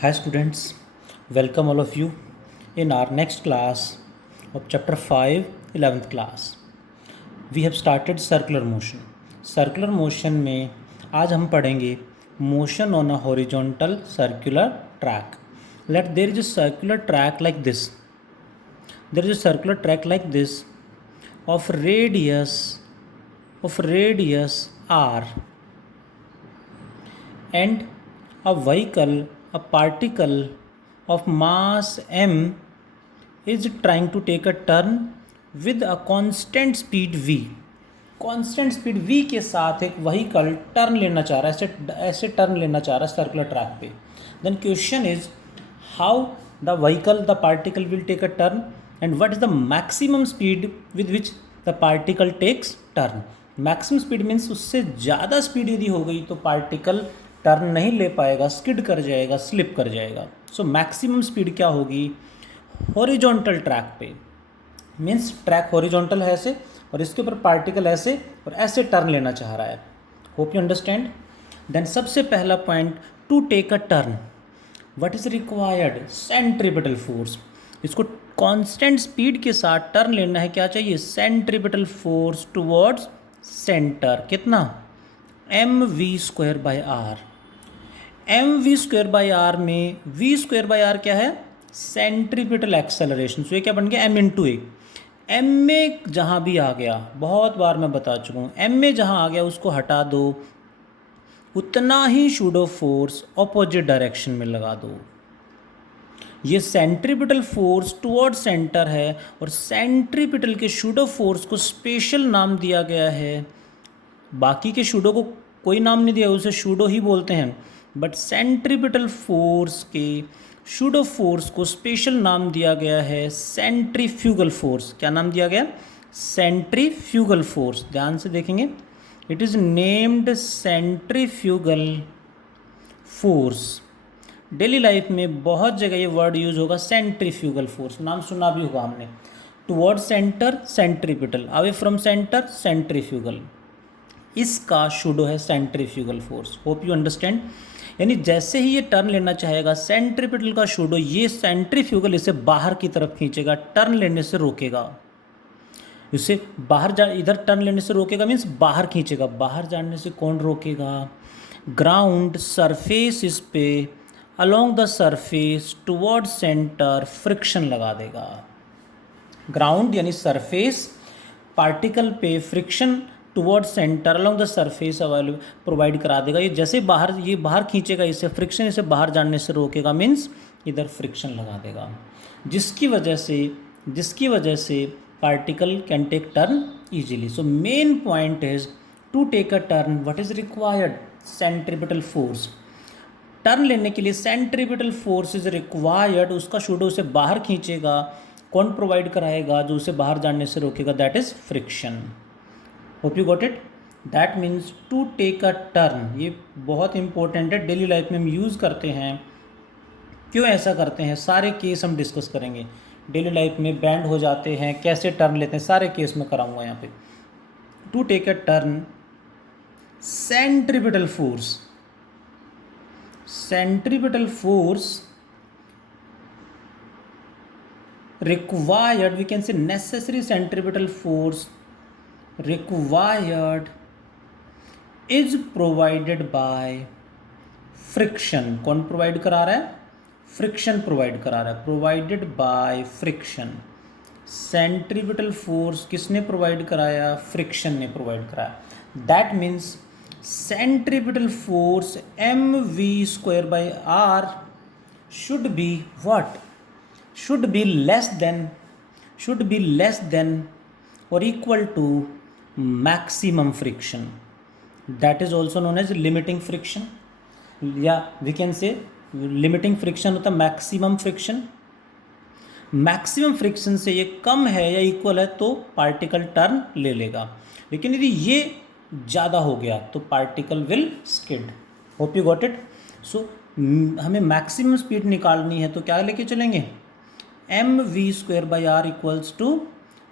Hi students, welcome all of you in our next class of chapter 5, 11th class. We have started circular motion. Circular motion में आज हम पढ़ेंगे motion on a horizontal circular track. Let there is a circular track like this. There is a circular track like this of radius r, and a vehicle, a particle of mass m is trying to take a turn with a constant speed v. Constant speed v के साथ एक vehicle turn लेना चाह रहा है, ऐसे turn लेना चाह रहा है सर्कुलर ट्रैक पे. Then question is how the vehicle, the particle will take a turn and what is the maximum speed with which the particle takes turn. Maximum speed means उससे ज़्यादा स्पीड यदि हो गई तो पार्टिकल टर्न नहीं ले पाएगा, स्किड कर जाएगा, स्लिप कर जाएगा. सो मैक्सिमम स्पीड क्या होगी हॉरिजॉन्टल ट्रैक पे. मीन्स ट्रैक हॉरिजॉन्टल है ऐसे और इसके ऊपर पार्टिकल ऐसे और ऐसे टर्न लेना चाह रहा है. Hope you understand. देन सबसे पहला point, to take a turn what is required, centripetal force. इसको कांस्टेंट स्पीड के साथ टर्न लेना है, क्या चाहिए, सेंट्रीपिटल फोर्स टुवर्ड्स सेंटर. कितना, m we square by r. M we square by r में वी स्क्वायर बाई आर क्या है, सेंट्रीपिटल एक्सेलरेशन. सो ये क्या बन गया, एम इंटू ए. एम में जहाँ भी आ गया, बहुत बार मैं बता चुका हूँ, एम में जहाँ आ गया उसको हटा दो, उतना ही शूडो फोर्स ऑपोजिट डायरेक्शन में लगा दो. ये सेंट्रीपिटल फोर्स टुवर्ड सेंटर है और सेंट्रीपिटल के शूडो फोर्स को स्पेशल नाम दिया गया है. बाकी के शूडो को कोई नाम नहीं दिया, उसे शूडो ही बोलते हैं, बट सेंट्रीपिटल फोर्स के शूडो फोर्स को स्पेशल नाम दिया गया है सेंट्रीफ्यूगल फोर्स. क्या नाम दिया गया, सेंट्रीफ्यूगल फोर्स. ध्यान से देखेंगे, it is named centrifugal force. Daily life में बहुत जगह ये वर्ड यूज होगा, सेंट्रीफ्यूगल फोर्स, नाम सुना भी होगा हमने. Toward centre centripetal, away from centre centrifugal. इसका शूडो है centrifugal force. Hope you understand. यानी जैसे ही ये टर्न लेना चाहेगा सेंट्रीपिटल का शूडो, ये सेंट्रीफ्यूगल इसे बाहर की तरफ खींचेगा, टर्न लेने से रोकेगा. इसे बाहर जा, इधर टर्न लेने से रोकेगा मीन्स बाहर खींचेगा. बाहर जाने से कौन रोकेगा, ग्राउंड सरफेस इस पे along the surface toward centre friction लगा देगा. ग्राउंड यानी सरफेस, पार्टिकल पे friction toward centre along the surface available provide करा देगा. ये जैसे बाहर, ये बाहर खींचेगा इसे, फ्रिक्शन इसे बाहर जाने से रोकेगा, मीन्स इधर फ्रिक्शन लगा देगा, जिसकी वजह से particle can take turn easily. So main point is to take a turn what is required, centripetal force. Turn लेने के लिए सेंट्रीपिटल फोर्स इज रिक्वायर्ड. उसका शूडो उसे बाहर खींचेगा, कौन प्रोवाइड कराएगा, जो उसे बाहर जाने से रोकेगा, that is friction. Hope you got it. That means to take a turn, ये बहुत इंपॉर्टेंट है, डेली लाइफ में हम यूज़ करते हैं. क्यों ऐसा करते हैं, सारे केस हम डिस्कस करेंगे. डेली लाइफ में बैंड हो जाते हैं, कैसे टर्न लेते हैं, सारे केस में कराऊंगा यहाँ पे. To take a turn centripetal force, centripetal force required, we can say necessary centripetal force required is provided by friction. कौन प्रोवाइड करा रहा है, फ्रिक्शन प्रोवाइड करा रहा है, provided by friction. Centripetal force किसने प्रोवाइड कराया, फ्रिक्शन ने प्रोवाइड कराया. That means centripetal force m we square by r should be what, should be less than or equal to maximum friction. That is also known as limiting friction, या we can say limiting friction होता है maximum friction. Maximum friction से ये कम है या equal है तो particle turn ले लेगा, लेकिन यदि ये ज़्यादा हो गया तो particle will skid. Hope you got it. So हमें मैक्सिमम स्पीड निकालनी है तो क्या लेके चलेंगे, M we square by R equals to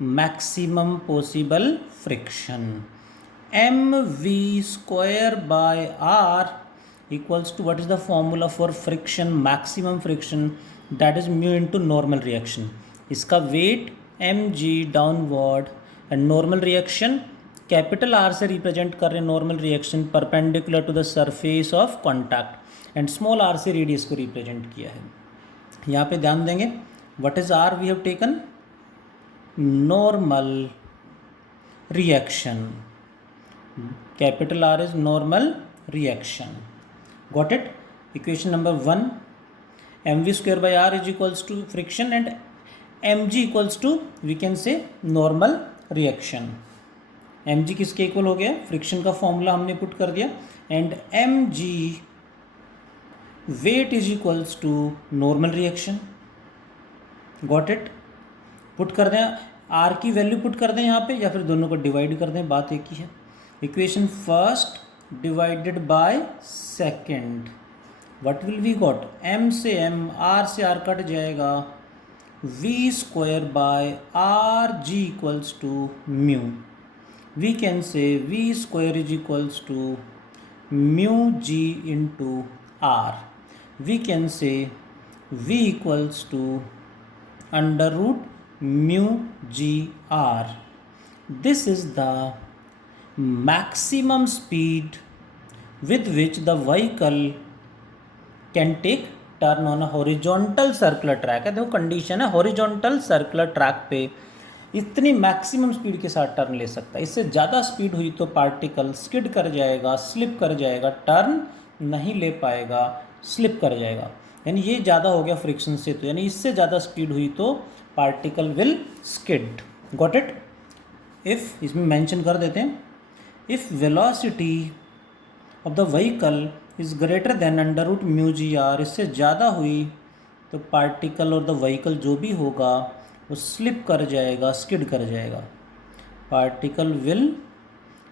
maximum possible friction. M we square by R equals to, what is the formula for friction, maximum friction, that is mu into normal reaction. इसका weight mg downward and normal reaction capital R से represent कर रहे हैं normal reaction perpendicular to the surface of contact and small r से radius को represent किया है. यहाँ पे ध्यान देंगे what is R we have taken normal reaction. Capital R is normal reaction. Got it. Equation number 1 mv square by r is equals to friction and mg equals to we can say normal reaction. mg किसके equal हो गया friction का formula हमने put कर दिया and mg weight is equals to normal reaction. Got it. Put कर दें r की वैल्यू पुट कर दें यहाँ पे या फिर दोनों को डिवाइड कर दें, बात एक ही है. Equation first divided by second, what will we got m से m r से r कट जाएगा v square by r g equals to mu. We can say v square is equals to mu g into r. We can say v equals to under root mu g r. This is the maximum speed with which the vehicle can take turn on a horizontal circular track. है देखो condition है horizontal circular track पे इतनी maximum speed के साथ turn ले सकता है. इससे ज़्यादा स्पीड हुई तो पार्टिकल स्किड कर जाएगा, स्लिप कर जाएगा, टर्न नहीं ले पाएगा, स्लिप कर जाएगा. यानी ये ज़्यादा हो गया फ्रिक्शन से, तो यानी इससे ज़्यादा स्पीड हुई तो particle will skid. Got it. If इसमें मेंशन कर देते हैं if velocity of the vehicle is greater than under root mu g r, इससे ज़्यादा हुई तो पार्टिकल और द व्हीकल जो भी होगा वो स्लिप कर जाएगा, स्किड कर जाएगा. पार्टिकल विल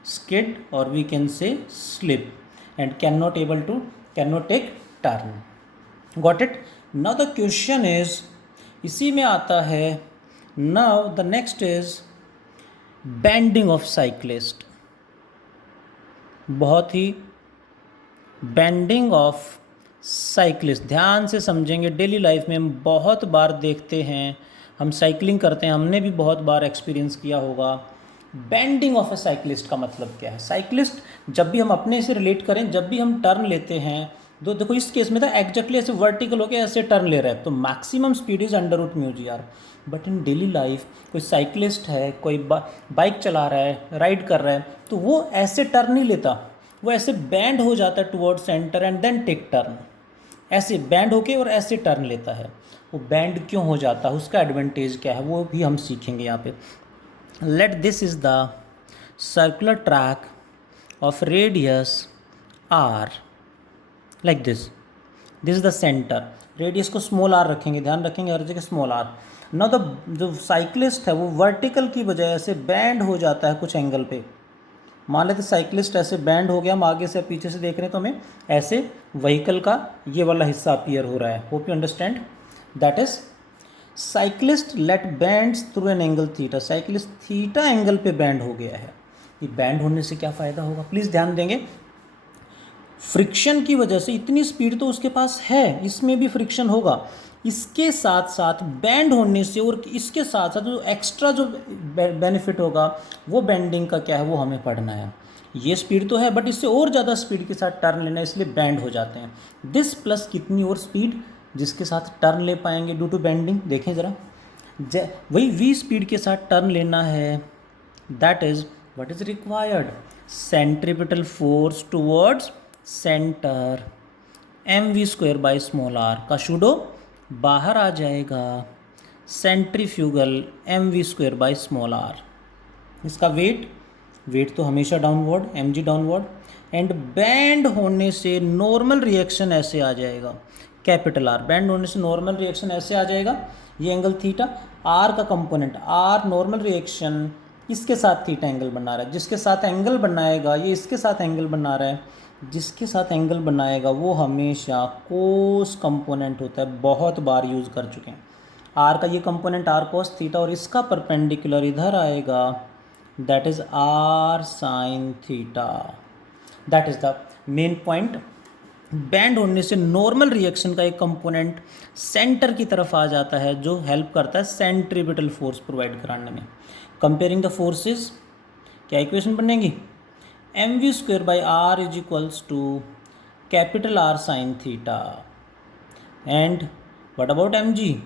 स्किड और we can say slip and can not take turn. Got it. Now the question is, इसी में आता है now the next is bending of cyclist. बहुत ही बेंडिंग ऑफ साइक्लिस्ट ध्यान से समझेंगे. डेली लाइफ में हम बहुत बार देखते हैं, हम साइकिलिंग करते हैं, हमने भी बहुत बार एक्सपीरियंस किया होगा. बेंडिंग ऑफ ए साइकिलिस्ट का मतलब क्या है. साइकिलिस्ट जब भी हम अपने से रिलेट करें, जब भी हम टर्न लेते हैं तो देखो इस केस में था एग्जैक्टली ऐसे वर्टिकल होकर ऐसे टर्न ले रहा है तो maximum speed is under root mu g r. But in daily life कोई साइकिलिस्ट है, कोई बाइक चला रहा है, राइड कर रहा है, तो वो ऐसे टर्न नहीं लेता, वो ऐसे बैंड हो जाता है toward centre and then take turn. ऐसे बैंड होके और ऐसे टर्न लेता है. वो बैंड क्यों हो जाता है, उसका एडवांटेज क्या है, वो भी हम सीखेंगे यहाँ पे. Let this is the circular track of radius r like this is the centre. Radius को स्मॉल आर रखेंगे, ध्यान रखेंगे हर जगह स्मॉल आर. नाउ द जो साइकिलिस्ट है वो वर्टिकल की बजाय ऐसे बैंड हो जाता है कुछ एंगल पे. मान लेते साइकिलिस्ट ऐसे बैंड हो गया, हम आगे से पीछे से देख रहे हैं तो हमें ऐसे व्हीकल का ये वाला हिस्सा अपीयर हो रहा है. Hope you understand. That is cyclist let bends through an angle theta. Cyclist theta angle पे बैंड हो गया है. ये बैंड होने से क्या फ़ायदा होगा, प्लीज़ ध्यान देंगे. फ्रिक्शन की वजह से इतनी स्पीड तो उसके पास है, इसमें भी फ्रिक्शन होगा. इसके साथ साथ बैंड होने से और इसके साथ साथ जो एक्स्ट्रा जो बेनिफिट होगा वो बेंडिंग का क्या है वो हमें पढ़ना है. ये स्पीड तो है बट इससे और ज़्यादा स्पीड के साथ टर्न लेना है, इसलिए बैंड हो जाते हैं. दिस प्लस कितनी और स्पीड जिसके साथ टर्न ले पाएंगे ड्यू टू बेंडिंग. देखें ज़रा, वही v स्पीड के साथ टर्न लेना है. That is what is required. Centripetal force towards centre mv square by small r का शूडो बाहर आ जाएगा. Centrifugal mv square by small r. इसका वेट तो हमेशा downward, mg downward. And bend होने से नॉर्मल रिएक्शन ऐसे आ जाएगा. कैपिटल आर बैंड होने से नॉर्मल रिएक्शन ऐसे आ जाएगा. ये एंगल थीटा, आर का कंपोनेंट आर नॉर्मल रिएक्शन इसके साथ थीटा एंगल बना रहा है. जिसके साथ एंगल बनाएगा ये इसके साथ एंगल बना रहा है. जिसके साथ एंगल बनाएगा वो हमेशा कोस कंपोनेंट होता है. बहुत बार यूज़ कर चुके हैं. आर का ये कंपोनेंट आर कोस थीटा और इसका परपेंडिकुलर इधर आएगा, that is R sine theta. That is the main point. Bend होने से नॉर्मल रिएक्शन का एक कंपोनेंट सेंटर की तरफ आ जाता है जो हेल्प करता है सेंट्रीपिटल फोर्स प्रोवाइड कराने में। कंपेयरिंग द फोर्सेस, क्या इक्वेशन बनेगी, M V square by R is equals to capital R sine theta and what about M G,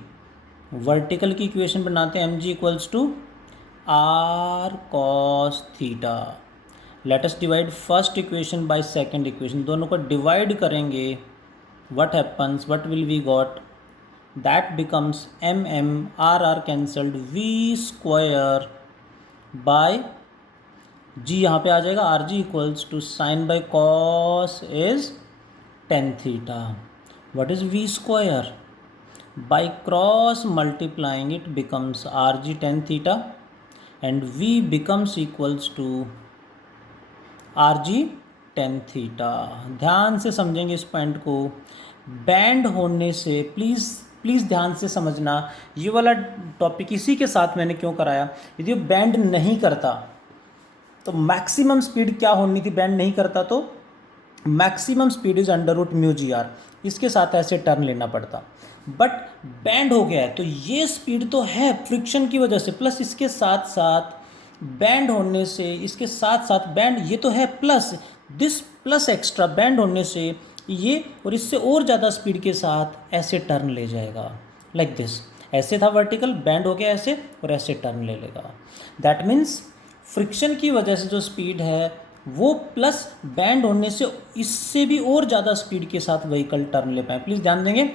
vertical की इक्वेशन बनाते हैं, M G equals to R cos theta. Let us divide first equation by second equation, दोनों को divide करेंगे, what happens, what will we got, that becomes M M R R cancelled V square by G, यहाँ पे आ जाएगा r g equals to sine by cos is tan theta, what is v square, by cross multiplying it becomes r g tan theta and v becomes equals to r g tan theta. ध्यान से समझेंगे इस point को। Band होने से please ध्यान से समझना, ये वाला टॉपिक इसी के साथ मैंने क्यों कराया। यदि बैंड नहीं करता तो मैक्सिमम स्पीड क्या होनी थी, बैंड नहीं करता तो maximum speed is under root mu g r, इसके साथ ऐसे टर्न लेना पड़ता। बट बैंड हो गया है तो ये स्पीड तो है फ्रिक्शन की वजह से, प्लस इसके साथ साथ बैंड होने से, इसके साथ साथ बैंड ये तो है plus this plus extra band होने से ये और इससे और ज़्यादा स्पीड के साथ ऐसे टर्न ले जाएगा, लाइक दिस। ऐसे था वर्टिकल, बैंड हो गया ऐसे और ऐसे टर्न ले लेगा। दैट मीन्स फ्रिक्शन की वजह से जो स्पीड है वो प्लस बैंड होने से इससे भी और ज़्यादा स्पीड के साथ व्हीकल टर्न ले पाए। प्लीज़ ध्यान देंगे,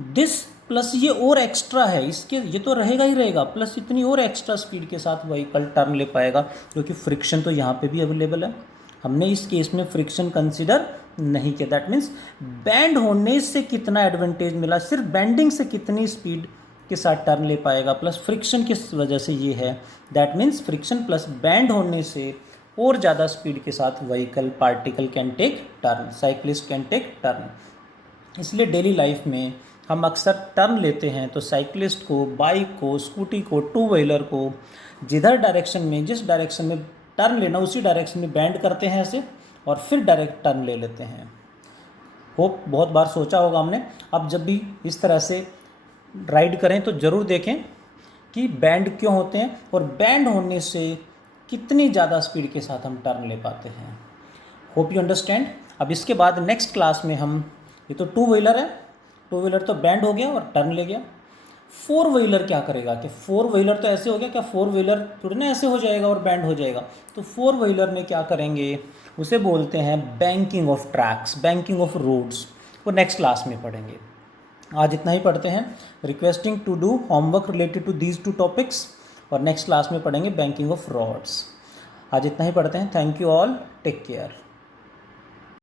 दिस प्लस ये और एक्स्ट्रा है, इसके ये तो रहेगा ही रहेगा, प्लस इतनी और एक्स्ट्रा स्पीड के साथ व्हीकल टर्न ले पाएगा, क्योंकि फ्रिक्शन तो यहाँ पे भी अवेलेबल है। हमने इस केस में फ्रिक्शन कंसिडर नहीं किया। दैट मीन्स बैंड होने से कितना एडवांटेज मिला, सिर्फ बैंडिंग से कितनी स्पीड के साथ टर्न ले पाएगा, प्लस फ्रिक्शन की वजह से ये है। That means friction plus bend होने से और ज़्यादा स्पीड के साथ vehicle particle can take turn, cyclist can take turn. इसलिए डेली लाइफ में हम अक्सर टर्न लेते हैं तो साइक्लिस्ट को, बाइक को, स्कूटी को, टू व्हीलर को जिधर डायरेक्शन में, जिस डायरेक्शन में टर्न लेना उसी डायरेक्शन में बैंड करते हैं ऐसे और फिर डायरेक्ट टर्न ले लेते हैं। होप बहुत बार सोचा होगा हमने। अब जब भी इस तरह से राइड करें तो ज़रूर देखें कि बैंड क्यों होते हैं और बैंड होने से कितनी ज़्यादा स्पीड के साथ हम टर्न ले पाते हैं। Hope you understand. अब इसके बाद नेक्स्ट क्लास में हम, ये तो टू व्हीलर है, टू व्हीलर तो बैंड हो गया और टर्न ले गया। फोर व्हीलर क्या करेगा, कि फोर व्हीलर तो ऐसे हो गया, क्या फोर व्हीलर थोड़ी ना ऐसे हो जाएगा और बैंड हो जाएगा। तो फोर व्हीलर में क्या करेंगे, उसे बोलते हैं banking of tracks, banking of roads, वो नेक्स्ट क्लास में पढ़ेंगे। आज इतना ही पढ़ते हैं। Requesting to do homework related to these two topics और नेक्स्ट क्लास में पढ़ेंगे बैंकिंग ऑफ रोड्स। आज इतना ही पढ़ते हैं। Thank you all, take care.